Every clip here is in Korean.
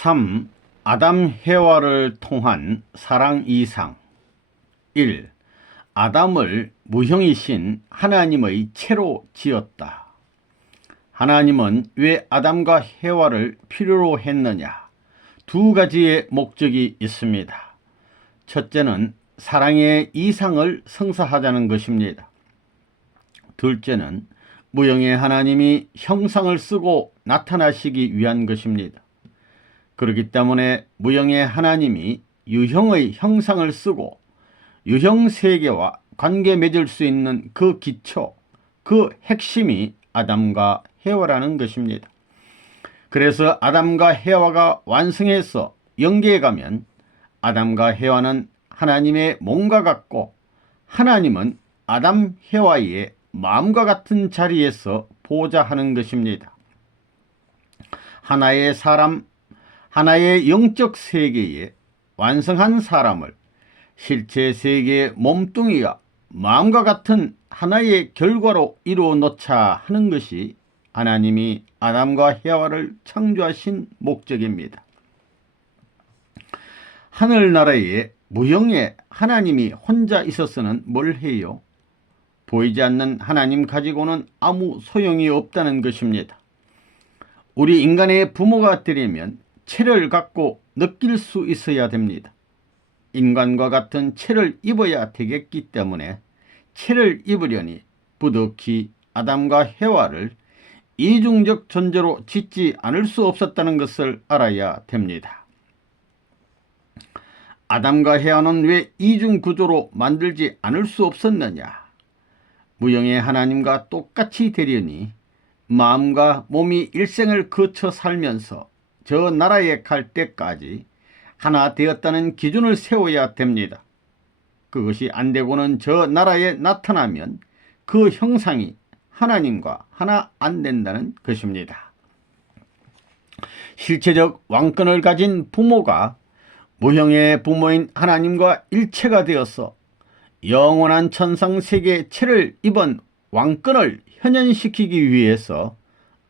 3. 아담 해와를 통한 사랑 이상. 1. 아담을 무형이신 하나님의 채로 지었다. 하나님은 왜 아담과 해와를 필요로 했느냐? 두 가지의 목적이 있습니다. 첫째는 사랑의 이상을 성사하자는 것입니다. 둘째는 무형의 하나님이 형상을 쓰고 나타나시기 위한 것입니다. 그렇기 때문에 무형의 하나님이 유형의 형상을 쓰고 유형 세계와 관계 맺을 수 있는 그 기초, 그 핵심이 아담과 해와라는 것입니다. 그래서 아담과 해와가 완성해서 영계에 가면 아담과 해와는 하나님의 몸과 같고 하나님은 아담 해와의 마음과 같은 자리에서 보좌하는 것입니다. 하나의 사람, 하나의 영적 세계에 완성한 사람을 실체 세계의 몸뚱이와 마음과 같은 하나의 결과로 이루어 놓자 하는 것이 하나님이 아담과 해와를 창조하신 목적입니다. 하늘나라에 무형의 하나님이 혼자 있어서는 뭘 해요? 보이지 않는 하나님 가지고는 아무 소용이 없다는 것입니다. 우리 인간의 부모가 되려면 체를 갖고 느낄 수 있어야 됩니다. 인간과 같은 체를 입어야 되겠기 때문에 체를 입으려니 부득이 아담과 해와를 이중적 존재로 짓지 않을 수 없었다는 것을 알아야 됩니다. 아담과 해와는 왜 이중 구조로 만들지 않을 수 없었느냐? 무형의 하나님과 똑같이 되려니 마음과 몸이 일생을 거쳐 살면서 저 나라에 갈 때까지 하나 되었다는 기준을 세워야 됩니다. 그것이 안 되고는 저 나라에 나타나면 그 형상이 하나님과 하나 안 된다는 것입니다. 실체적 왕권을 가진 부모가 무형의 부모인 하나님과 일체가 되어서 영원한 천상세계의 체를 입은 왕권을 현현시키기 위해서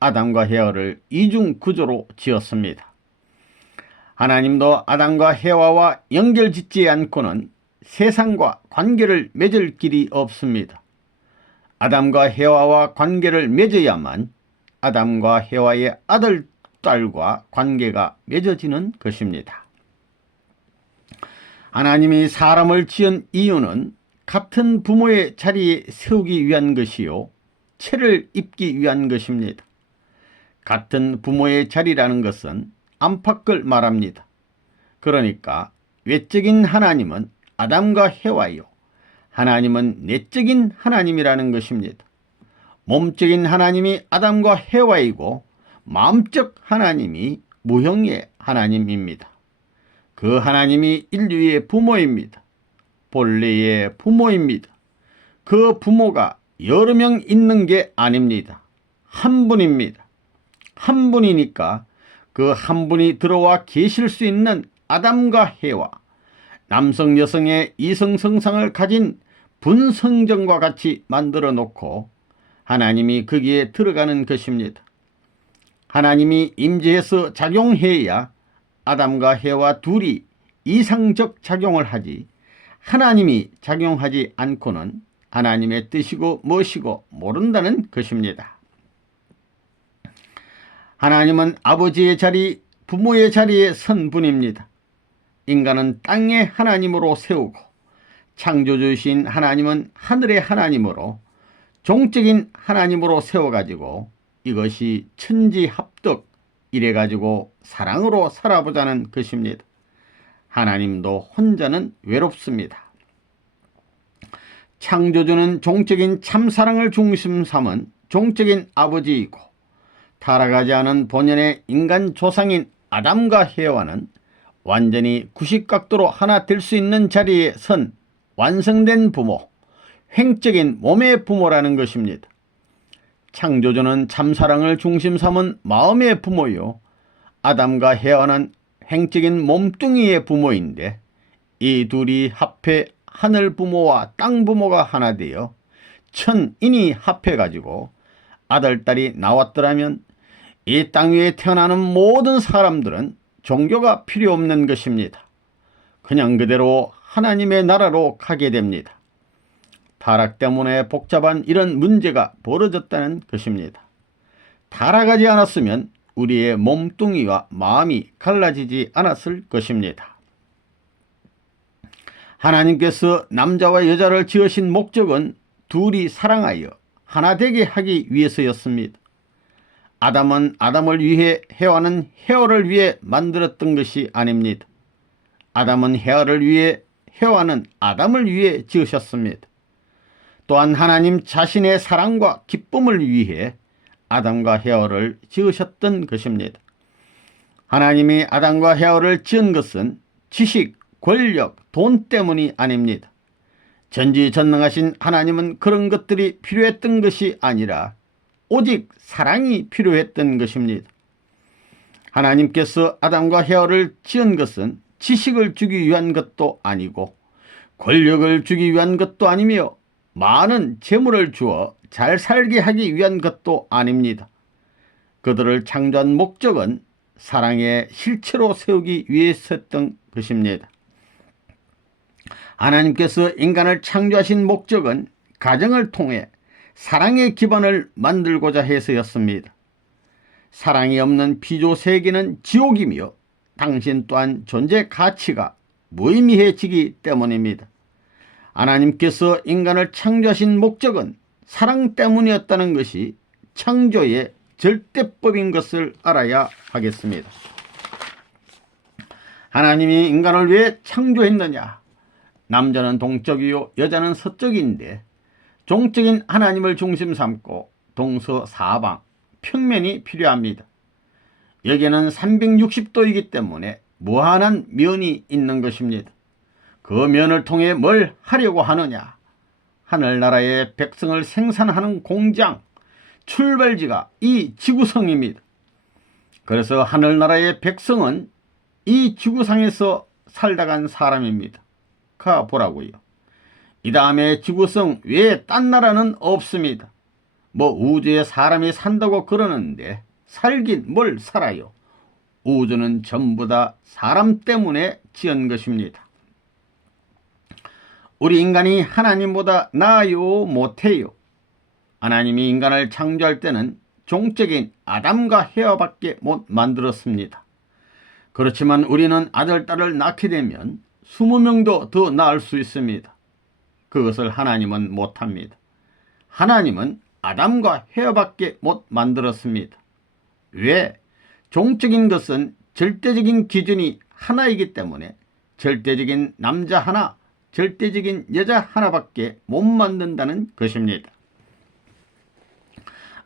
아담과 해와를 이중 구조로 지었습니다. 하나님도 아담과 해와와 연결짓지 않고는 세상과 관계를 맺을 길이 없습니다. 아담과 해와와 관계를 맺어야만 아담과 해와의 아들, 딸과 관계가 맺어지는 것입니다. 하나님이 사람을 지은 이유는 같은 부모의 자리에 세우기 위한 것이요, 체를 입기 위한 것입니다. 같은 부모의 자리라는 것은 안팎을 말합니다. 그러니까 외적인 하나님은 아담과 해와요, 하나님은 내적인 하나님이라는 것입니다. 몸적인 하나님이 아담과 해와이고 마음적 하나님이 무형의 하나님입니다. 그 하나님이 인류의 부모입니다. 본래의 부모입니다. 그 부모가 여러 명 있는 게 아닙니다. 한 분입니다. 한 분이니까 그 한 분이 들어와 계실 수 있는 아담과 해와, 남성 여성의 이성성상을 가진 분성정과 같이 만들어 놓고 하나님이 거기에 들어가는 것입니다. 하나님이 임재해서 작용해야 아담과 해와 둘이 이상적 작용을 하지, 하나님이 작용하지 않고는 하나님의 뜻이고 무엇이고 모른다는 것입니다. 하나님은 아버지의 자리, 부모의 자리에 선 분입니다. 인간은 땅의 하나님으로 세우고 창조주신 하나님은 하늘의 하나님으로 종적인 하나님으로 세워가지고 이것이 천지합득 이래가지고 사랑으로 살아보자는 것입니다. 하나님도 혼자는 외롭습니다. 창조주는 종적인 참사랑을 중심 삼은 종적인 아버지이고 타락하지 않은 본연의 인간 조상인 아담과 해와는 완전히 90각도로 하나 될 수 있는 자리에 선 완성된 부모, 횡적인 몸의 부모라는 것입니다. 창조주는 참사랑을 중심 삼은 마음의 부모요, 아담과 해와는 횡적인 몸뚱이의 부모인데 이 둘이 합해 하늘 부모와 땅 부모가 하나 되어 천인이 합해가지고 아들, 딸이 나왔더라면 이 땅 위에 태어나는 모든 사람들은 종교가 필요 없는 것입니다. 그냥 그대로 하나님의 나라로 가게 됩니다. 타락 때문에 복잡한 이런 문제가 벌어졌다는 것입니다. 타락하지 않았으면 우리의 몸뚱이와 마음이 갈라지지 않았을 것입니다. 하나님께서 남자와 여자를 지으신 목적은 둘이 사랑하여 하나 되게 하기 위해서였습니다. 아담은 아담을 위해, 해와는 해와를 위해 만들었던 것이 아닙니다. 아담은 해와를 위해, 해와는 아담을 위해 지으셨습니다. 또한 하나님 자신의 사랑과 기쁨을 위해 아담과 해와를 지으셨던 것입니다. 하나님이 아담과 해와를 지은 것은 지식, 권력, 돈 때문이 아닙니다. 전지전능하신 하나님은 그런 것들이 필요했던 것이 아니라 오직 사랑이 필요했던 것입니다. 하나님께서 아담과 해와를 지은 것은 지식을 주기 위한 것도 아니고 권력을 주기 위한 것도 아니며 많은 재물을 주어 잘 살게 하기 위한 것도 아닙니다. 그들을 창조한 목적은 사랑의 실체로 세우기 위해서였던 것입니다. 하나님께서 인간을 창조하신 목적은 가정을 통해 사랑의 기반을 만들고자 해서였습니다. 사랑이 없는 피조 세계는 지옥이며 당신 또한 존재 가치가 무의미해지기 때문입니다. 하나님께서 인간을 창조하신 목적은 사랑 때문이었다는 것이 창조의 절대법인 것을 알아야 하겠습니다. 하나님이 인간을 왜 창조했느냐? 남자는 동쪽이요 여자는 서쪽인데 종적인 하나님을 중심 삼고 동서사방 평면이 필요합니다. 여기는 360도이기 때문에 무한한 면이 있는 것입니다. 그 면을 통해 뭘 하려고 하느냐? 하늘나라의 백성을 생산하는 공장, 출발지가 이 지구상입니다. 그래서 하늘나라의 백성은 이 지구상에서 살다 간 사람입니다. 가보라고요. 이 다음에 지구상 외에 딴 나라는 없습니다. 뭐 우주에 사람이 산다고 그러는데 살긴 뭘 살아요. 우주는 전부 다 사람 때문에 지은 것입니다. 우리 인간이 하나님보다 나아요 못해요? 하나님이 인간을 창조할 때는 종적인 아담과 해와밖에 못 만들었습니다. 그렇지만 우리는 아들, 딸을 낳게 되면 20명도 더 낳을 수 있습니다. 그것을 하나님은 못합니다. 하나님은 아담과 해와밖에 못 만들었습니다. 왜? 종적인 것은 절대적인 기준이 하나이기 때문에 절대적인 남자 하나, 절대적인 여자 하나밖에 못 만든다는 것입니다.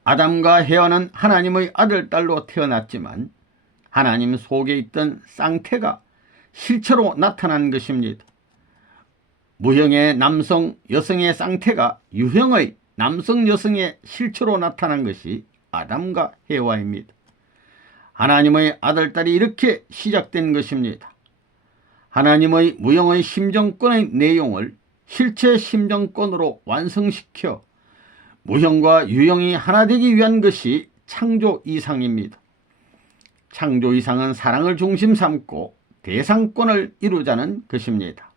아담과 해와는 하나님의 아들, 딸로 태어났지만 하나님 속에 있던 쌍태가 실체로 나타난 것입니다. 무형의 남성, 여성의 쌍태가 유형의 남성, 여성의 실체로 나타난 것이 아담과 해와입니다. 하나님의 아들, 딸이 이렇게 시작된 것입니다. 하나님의 무형의 심정권의 내용을 실체 심정권으로 완성시켜 무형과 유형이 하나 되기 위한 것이 창조 이상입니다. 창조 이상은 사랑을 중심 삼고 대상권을 이루자는 것입니다.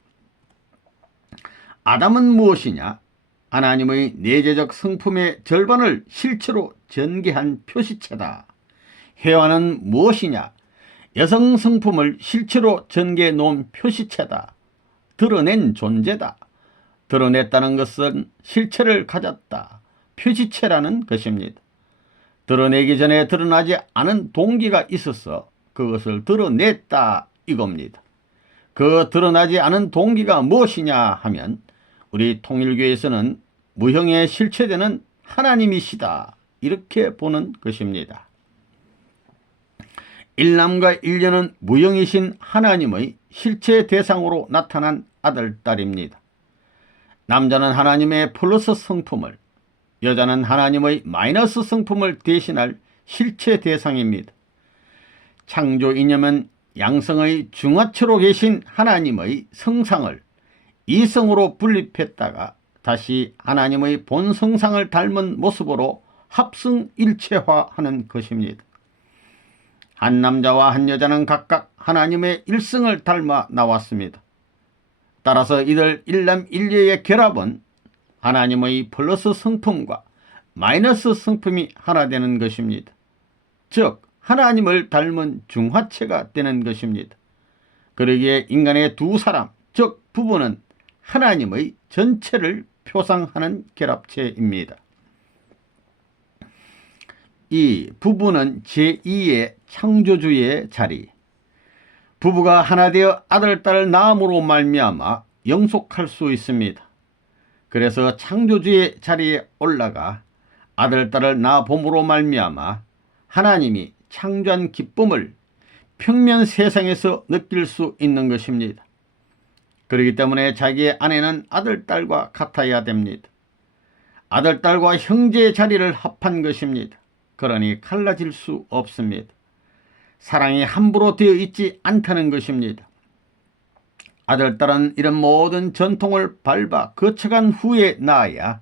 아담은 무엇이냐? 하나님의 내재적 성품의 절반을 실체로 전개한 표시체다. 해와는 무엇이냐? 여성 성품을 실체로 전개해 놓은 표시체다. 드러낸 존재다. 드러냈다는 것은 실체를 가졌다. 표시체라는 것입니다. 드러내기 전에 드러나지 않은 동기가 있어서 그것을 드러냈다 이겁니다. 그 드러나지 않은 동기가 무엇이냐 하면 우리 통일교에서는 무형의 실체되는 하나님이시다 이렇게 보는 것입니다. 일남과 일녀는 무형이신 하나님의 실체 대상으로 나타난 아들, 딸입니다. 남자는 하나님의 플러스 성품을, 여자는 하나님의 마이너스 성품을 대신할 실체 대상입니다. 창조 이념은 양성의 중화체로 계신 하나님의 성상을 이성으로 분립했다가 다시 하나님의 본성상을 닮은 모습으로 합성일체화하는 것입니다. 한 남자와 한 여자는 각각 하나님의 일성을 닮아 나왔습니다. 따라서 이들 일남일녀의 결합은 하나님의 플러스 성품과 마이너스 성품이 하나 되는 것입니다. 즉 하나님을 닮은 중화체가 되는 것입니다. 그러기에 인간의 두 사람, 즉 부부는 하나님의 전체를 표상하는 결합체입니다. 이 부부는 제2의 창조주의 자리, 부부가 하나 되어 아들, 딸을 낳음으로 말미암아 영속할 수 있습니다. 그래서 창조주의 자리에 올라가 아들, 딸을 낳아봄으로 말미암아 하나님이 창조한 기쁨을 평면 세상에서 느낄 수 있는 것입니다. 그렇기 때문에 자기의 아내는 아들, 딸과 같아야 됩니다. 아들, 딸과 형제의 자리를 합한 것입니다. 그러니 갈라질 수 없습니다. 사랑이 함부로 되어 있지 않다는 것입니다. 아들, 딸은 이런 모든 전통을 밟아 거쳐간 후에 낳아야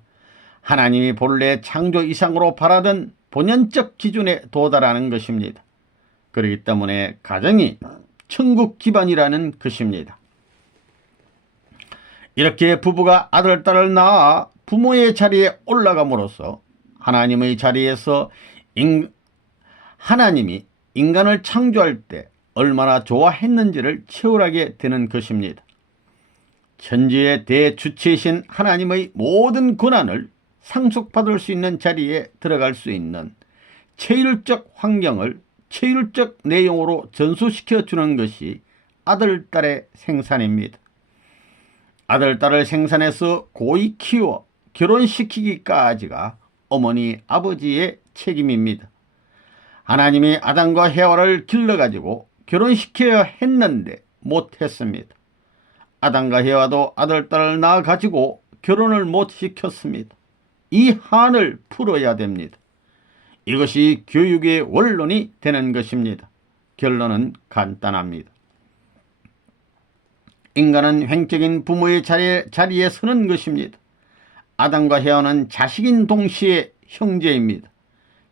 하나님이 본래 창조 이상으로 바라던 본연적 기준에 도달하는 것입니다. 그렇기 때문에 가정이 천국 기반이라는 것입니다. 이렇게 부부가 아들, 딸을 낳아 부모의 자리에 올라감으로써 하나님의 자리에서 하나님이 인간을 창조할 때 얼마나 좋아했는지를 체험하게 되는 것입니다. 천지의 대주체이신 하나님의 모든 권한을 상속받을 수 있는 자리에 들어갈 수 있는 체율적 환경을 체율적 내용으로 전수시켜 주는 것이 아들, 딸의 생산입니다. 아들, 딸을 생산해서 고이 키워 결혼시키기까지가 어머니, 아버지의 책임입니다. 하나님이 아담과 헤와를 길러가지고 결혼시켜야 했는데 못했습니다. 아담과 헤와도 아들, 딸을 낳아가지고 결혼을 못 시켰습니다. 이 한을 풀어야 됩니다. 이것이 교육의 원론이 되는 것입니다. 결론은 간단합니다. 인간은 횡적인 부모의 자리에 서는 것입니다. 아담과 헤와는 자식인 동시에 형제입니다.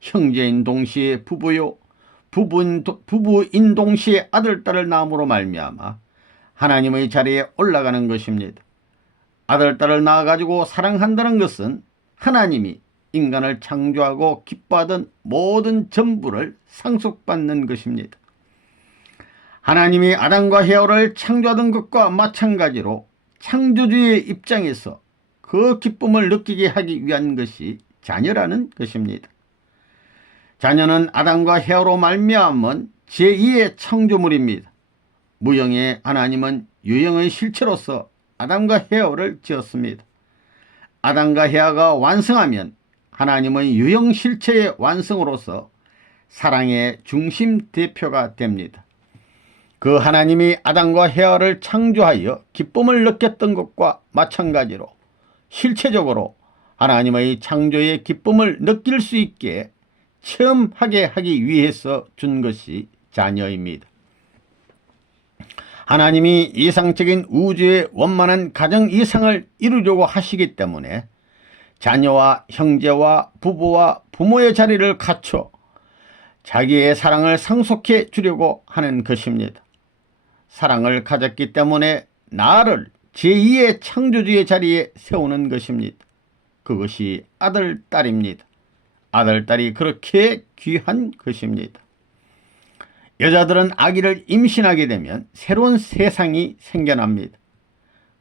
형제인 동시에 부부요, 부부인 동시에 아들, 딸을 낳음으로 말미암아 하나님의 자리에 올라가는 것입니다. 아들, 딸을 낳아가지고 사랑한다는 것은 하나님이 인간을 창조하고 기뻐하던 모든 전부를 상속받는 것입니다. 하나님이 아담과 헤와를 창조하던 것과 마찬가지로 창조주의 입장에서 그 기쁨을 느끼게 하기 위한 것이 자녀라는 것입니다. 자녀는 아담과 헤와로 말미암은 제2의 창조물입니다. 무형의 하나님은 유형의 실체로서 아담과 헤와를 지었습니다. 아담과 헤와가 완성하면 하나님의 유형 실체의 완성으로서 사랑의 중심 대표가 됩니다. 그 하나님이 아담과 헤와를 창조하여 기쁨을 느꼈던 것과 마찬가지로 실체적으로 하나님의 창조의 기쁨을 느낄 수 있게 체험하게 하기 위해서 준 것이 자녀입니다. 하나님이 이상적인 우주의 원만한 가정 이상을 이루려고 하시기 때문에 자녀와 형제와 부부와 부모의 자리를 갖춰 자기의 사랑을 상속해 주려고 하는 것입니다. 사랑을 가졌기 때문에 나를 제2의 창조주의 자리에 세우는 것입니다. 그것이 아들, 딸입니다. 아들, 딸이 그렇게 귀한 것입니다. 여자들은 아기를 임신하게 되면 새로운 세상이 생겨납니다.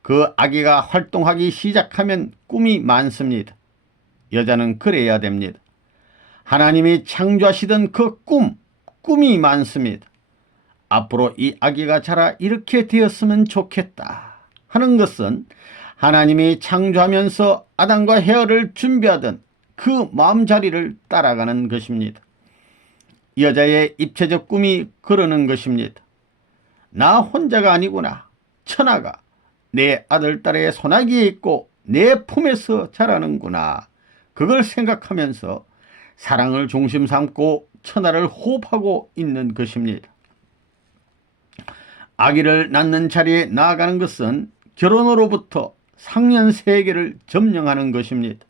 그 아기가 활동하기 시작하면 꿈이 많습니다. 여자는 그래야 됩니다. 하나님이 창조하시던 그 꿈이 많습니다. 앞으로 이 아기가 자라 이렇게 되었으면 좋겠다 하는 것은 하나님이 창조하면서 아담과 헤와를 준비하던 그 마음자리를 따라가는 것입니다. 여자의 입체적 꿈이 그러는 것입니다. 나 혼자가 아니구나. 천하가 내 아들, 딸의 손아귀에 있고 내 품에서 자라는구나. 그걸 생각하면서 사랑을 중심 삼고 천하를 호흡하고 있는 것입니다. 아기를 낳는 자리에 나아가는 것은 결혼으로부터 상년 세계를 점령하는 것입니다.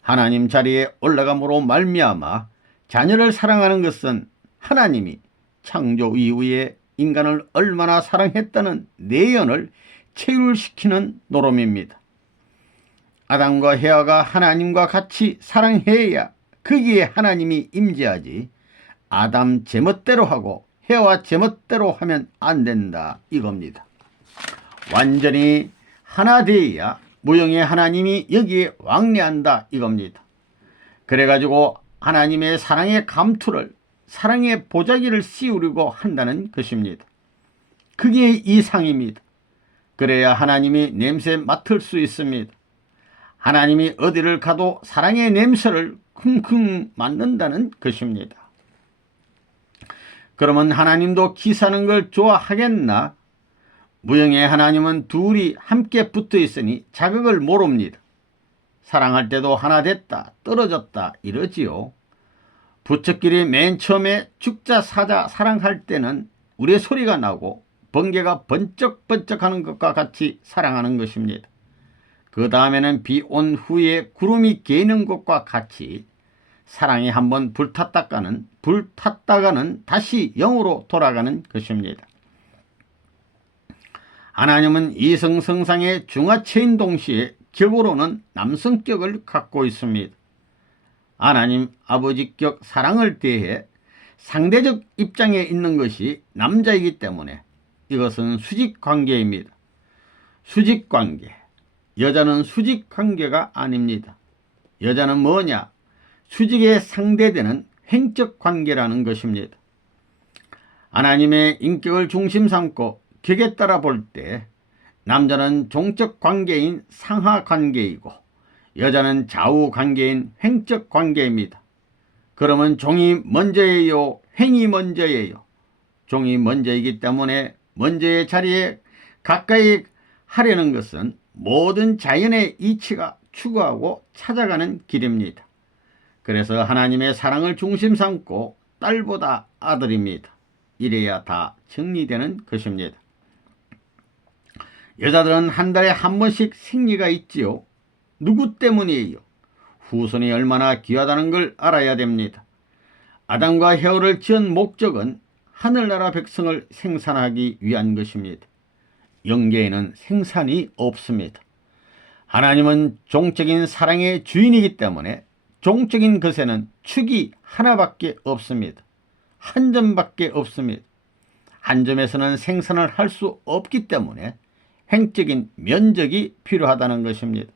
하나님 자리에 올라감으로 말미암아 자녀를 사랑하는 것은 하나님이 창조 이후에 인간을 얼마나 사랑했다는 내연을 체휼시키는 노름입니다. 아담과 헤아가 하나님과 같이 사랑해야 거기에 하나님이 임재하지, 아담 제멋대로 하고 헤아와 제멋대로 하면 안 된다 이겁니다. 완전히 하나 되어야 무형의 하나님이 여기에 왕래한다 이겁니다. 그래가지고 하나님의 사랑의 감투를, 사랑의 보자기를 씌우려고 한다는 것입니다. 그게 이상입니다. 그래야 하나님이 냄새 맡을 수 있습니다. 하나님이 어디를 가도 사랑의 냄새를 킁킁 맡는다는 것입니다. 그러면 하나님도 기사는 걸 좋아하겠나? 무형의 하나님은 둘이 함께 붙어 있으니 자극을 모릅니다. 사랑할 때도 하나 됐다 떨어졌다 이러지요. 부처끼리 맨 처음에 죽자 사자 사랑할 때는 우리의 소리가 나고 번개가 번쩍번쩍하는 것과 같이 사랑하는 것입니다. 그 다음에는 비 온 후에 구름이 개는 것과 같이 사랑이 한번 불탔다가는 다시 영으로 돌아가는 것입니다. 하나님은 이성성상의 중하체인 동시에 격으로는 남성격을 갖고 있습니다. 하나님 아버지격 사랑을 대해 상대적 입장에 있는 것이 남자이기 때문에 이것은 수직관계입니다. 수직관계. 여자는 수직관계가 아닙니다. 여자는 뭐냐? 수직에 상대되는 횡적관계라는 것입니다. 하나님의 인격을 중심 삼고 격에 따라 볼 때 남자는 종적 관계인 상하 관계이고 여자는 좌우 관계인 횡적 관계입니다. 그러면 종이 먼저예요? 횡이 먼저예요? 종이 먼저이기 때문에 먼저의 자리에 가까이 하려는 것은 모든 자연의 이치가 추구하고 찾아가는 길입니다. 그래서 하나님의 사랑을 중심 삼고 딸보다 아들입니다. 이래야 다 정리되는 것입니다. 여자들은 한 달에 한 번씩 생리가 있지요. 누구 때문이에요? 후손이 얼마나 귀하다는 걸 알아야 됩니다. 아담과 헤아를 지은 목적은 하늘나라 백성을 생산하기 위한 것입니다. 영계에는 생산이 없습니다. 하나님은 종적인 사랑의 주인이기 때문에 종적인 것에는 축이 하나밖에 없습니다. 한 점밖에 없습니다. 한 점에서는 생산을 할 수 없기 때문에 횡적인 면적이 필요하다는 것입니다.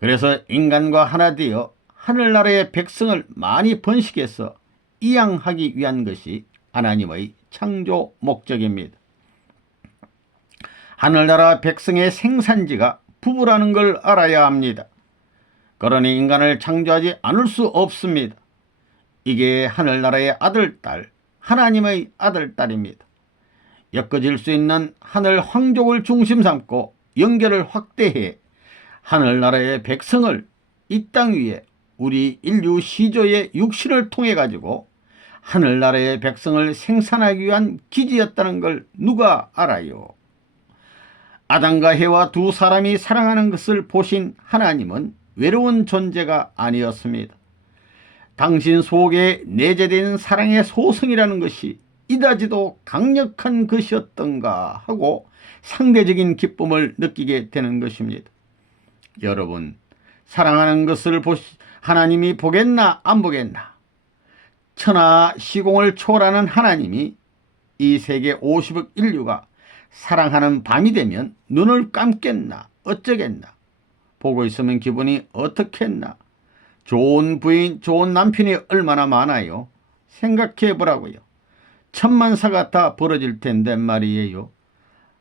그래서 인간과 하나 되어 하늘나라의 백성을 많이 번식해서 이양하기 위한 것이 하나님의 창조 목적입니다. 하늘나라 백성의 생산지가 부부라는 걸 알아야 합니다. 그러니 인간을 창조하지 않을 수 없습니다. 이게 하늘나라의 아들, 딸, 하나님의 아들, 딸입니다. 엮어질 수 있는 하늘 황족을 중심 삼고 연결을 확대해 하늘나라의 백성을 이 땅 위에 우리 인류 시조의 육신을 통해 가지고 하늘나라의 백성을 생산하기 위한 기지였다는 걸 누가 알아요? 아담과 해와 두 사람이 사랑하는 것을 보신 하나님은 외로운 존재가 아니었습니다. 당신 속에 내재된 사랑의 소성이라는 것이 이다지도 강력한 것이었던가 하고 상대적인 기쁨을 느끼게 되는 것입니다. 여러분, 사랑하는 것을 하나님이 보겠나 안 보겠나? 천하 시공을 초월하는 하나님이 이 세계 50억 인류가 사랑하는 밤이 되면 눈을 감겠나 어쩌겠나? 보고 있으면 기분이 어떻겠나? 좋은 부인, 좋은 남편이 얼마나 많아요? 생각해 보라고요. 천만사가 다 벌어질 텐데 말이에요.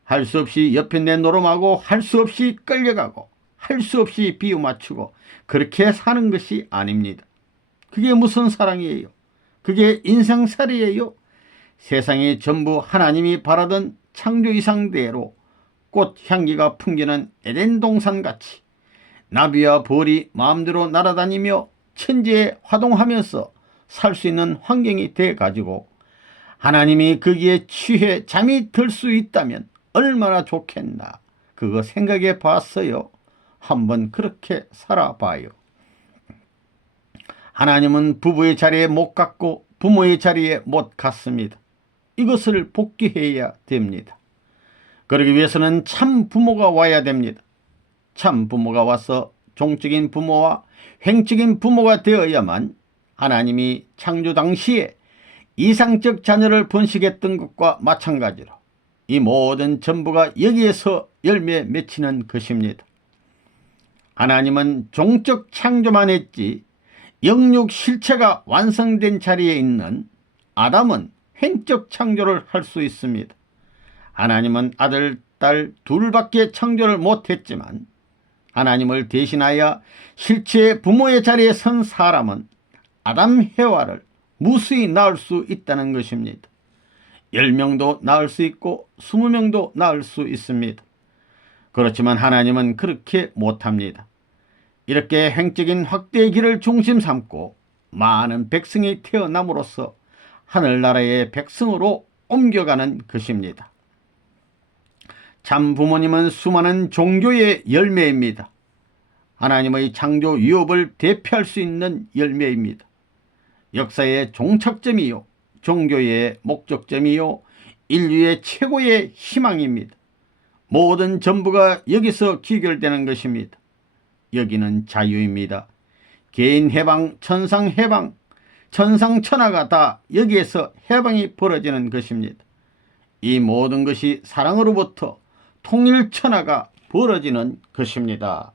할 수 없이 옆에 내노름하고 할 수 없이 끌려가고 할 수 없이 비유 맞추고 그렇게 사는 것이 아닙니다. 그게 무슨 사랑이에요? 그게 인생살이에요? 세상이 전부 하나님이 바라던 창조 이상대로 꽃 향기가 풍기는 에덴 동산같이 나비와 벌이 마음대로 날아다니며 천지에 화동하면서 살 수 있는 환경이 돼 가지고 하나님이 거기에 취해 잠이 들 수 있다면 얼마나 좋겠나. 그거 생각해 봤어요? 한번 그렇게 살아봐요. 하나님은 부부의 자리에 못 갔고 부모의 자리에 못 갔습니다. 이것을 복귀해야 됩니다. 그러기 위해서는 참 부모가 와야 됩니다. 참 부모가 와서 종적인 부모와 횡적인 부모가 되어야만 하나님이 창조 당시에 이상적 자녀를 번식했던 것과 마찬가지로 이 모든 전부가 여기에서 열매 맺히는 것입니다. 하나님은 종적 창조만 했지 영육 실체가 완성된 자리에 있는 아담은 횡적 창조를 할 수 있습니다. 하나님은 아들, 딸 둘밖에 창조를 못했지만 하나님을 대신하여 실체의 부모의 자리에 선 사람은 아담 해와를 무수히 낳을 수 있다는 것입니다. 10명도 낳을 수 있고 20명도 낳을 수 있습니다. 그렇지만 하나님은 그렇게 못합니다. 이렇게 횡적인 확대의 길을 중심 삼고 많은 백성이 태어남으로써 하늘나라의 백성으로 옮겨가는 것입니다. 참 부모님은 수많은 종교의 열매입니다. 하나님의 창조 유업을 대표할 수 있는 열매입니다. 역사의 종착점이요, 종교의 목적점이요, 인류의 최고의 희망입니다. 모든 전부가 여기서 귀결되는 것입니다. 여기는 자유입니다. 개인 해방, 천상 해방, 천상천하가 다 여기에서 해방이 벌어지는 것입니다. 이 모든 것이 사랑으로부터 통일천하가 벌어지는 것입니다.